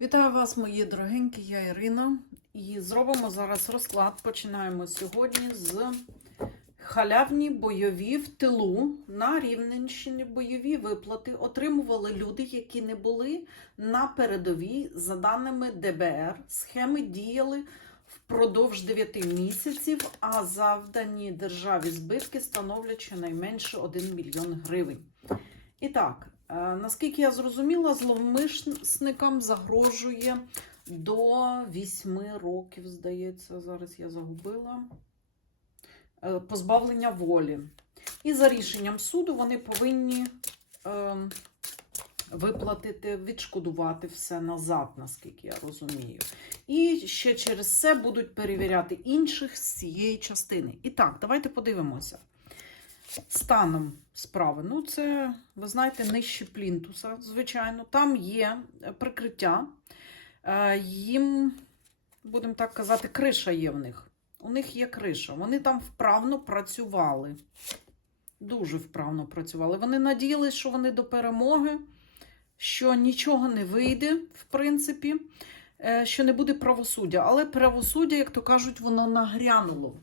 Вітаю вас, мої дорогенькі, я Ірина. І зробимо зараз розклад. Починаємо сьогодні з халявні бойові в тилу на Рівненщині бойові виплати отримували люди, які не були на передовій. За даними ДБР, схеми діяли впродовж 9 місяців, а завдані державі збитки становлять щонайменше 1 мільйон гривень. І так, наскільки я зрозуміла, зловмисникам загрожує до 8 років, здається, зараз я загубила е, позбавлення волі. І за рішенням суду вони повинні е, виплатити, відшкодувати все назад, наскільки я розумію. І ще через це будуть перевіряти інших з цієї частини. І так, давайте подивимося. Станом справи. Ну, це, ви знаєте, нижче плінтуса, звичайно. Там є прикриття. Е, Їм, будемо так казати, криша є в них. У них є криша. Вони там вправно працювали. Дуже вправно працювали. Вони надіялись, що вони до перемоги, що нічого не вийде, в принципі, е, що не буде правосуддя. Але правосуддя, як то кажуть, воно нагрянуло.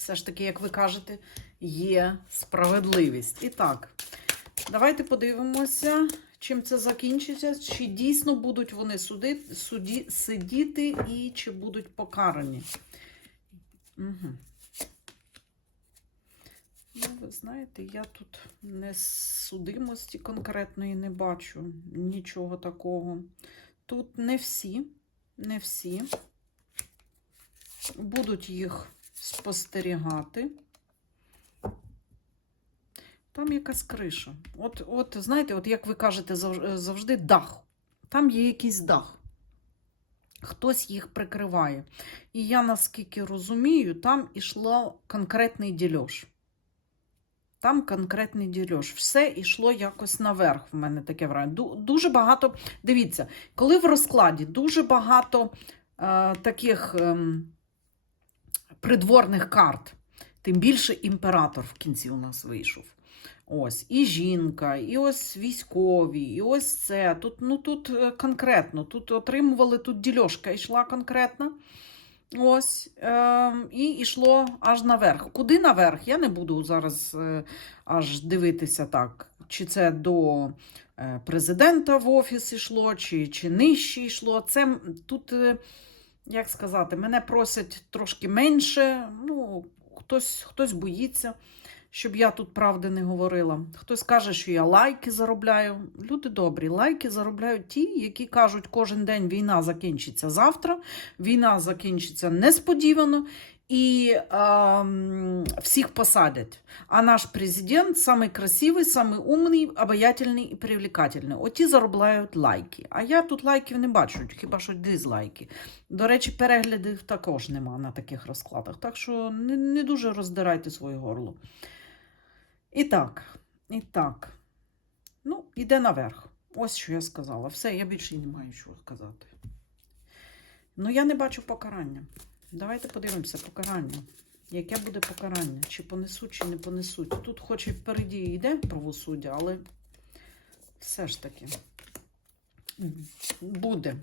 Все ж таки, як ви кажете, є справедливість. І так, давайте подивимося, чим це закінчиться. Чи дійсно будуть вони суди, суді, сидіти і чи будуть покарані. Угу. Ну, ви знаєте, я тут не судимості конкретної не бачу нічого такого. Тут не всі, не всі будуть їх спостерігати. Там якась криша. От, от, знаєте, от як ви кажете, завжди дах. Там є якийсь дах. Хтось їх прикриває. І я, наскільки розумію, там ішло конкретний дільош. Там конкретний дільош. Все йшло якось наверх. В мене таке враження. Дуже багато. Дивіться, коли в розкладі дуже багато е, таких. ем, придворних карт. Тим більше імператор в кінці у нас вийшов. Ось, і жінка, і ось військові, і ось це. Тут, ну, тут е, конкретно, тут отримували, тут дільошка йшла конкретно. Ось, е, і йшло аж наверх. Куди наверх? Я не буду зараз е, аж дивитися так, чи це до е, президента в офіс йшло, чи, чи нижче йшло. Це тут. Як сказати, мене просять трошки менше. Ну, хтось, хтось боїться, щоб я тут правди не говорила. Хтось каже, що я лайки заробляю. Люди добрі, лайки заробляють ті, які кажуть, кожен день війна закінчиться завтра, війна закінчиться несподівано. І ем, всіх посадять. А наш президент самий красивий, самий умний, обаятельний і привлекательний. Оті заробляють лайки. А я тут лайків не бачу, хіба що дизлайки. До речі, переглядів також нема на таких розкладах. Так що не, не дуже роздирайте своє горло. І так, і так. Ну, іде наверх. Ось що я сказала. Все, я більше не маю що сказати. Ну, я не бачу покарання. Давайте подивимося покарання. Яке буде покарання? Чи понесуть, чи не понесуть. Тут хоч і впереді йде правосуддя, але все ж таки буде.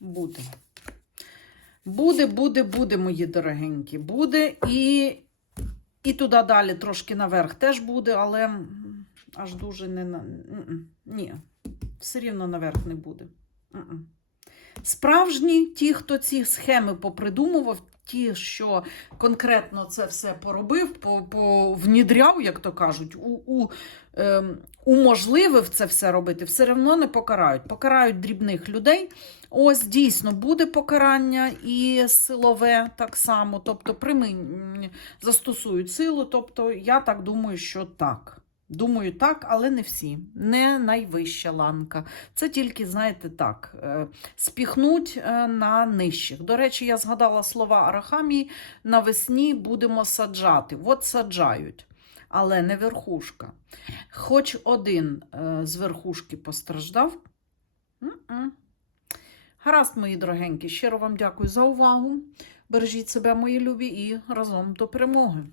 Буде. Буде, буде, буде, мої дорогенькі. Буде і, і туди далі трошки наверх теж буде, але аж дуже не. Ні, все рівно наверх не буде. Справжні ті, хто ці схеми попридумував, ті, що конкретно це все поробив, по, по як то кажуть, у, у, ем, уможливив це все робити, все одно не покарають. Покарають дрібних людей. Ось дійсно буде покарання і силове так само, тобто прими... застосують силу. Тобто, я так думаю, що так. Думаю, так, але не всі. Не найвища ланка. Це тільки, знаєте, так, е, спіхнуть е, на нижчих. До речі, я згадала слова Арахамії: навесні будемо саджати. От саджають, але не верхушка. Хоч один е, з верхушки постраждав. Гаразд, мої дорогенькі, щиро вам дякую за увагу. Бережіть себе, мої любі, і разом до перемоги.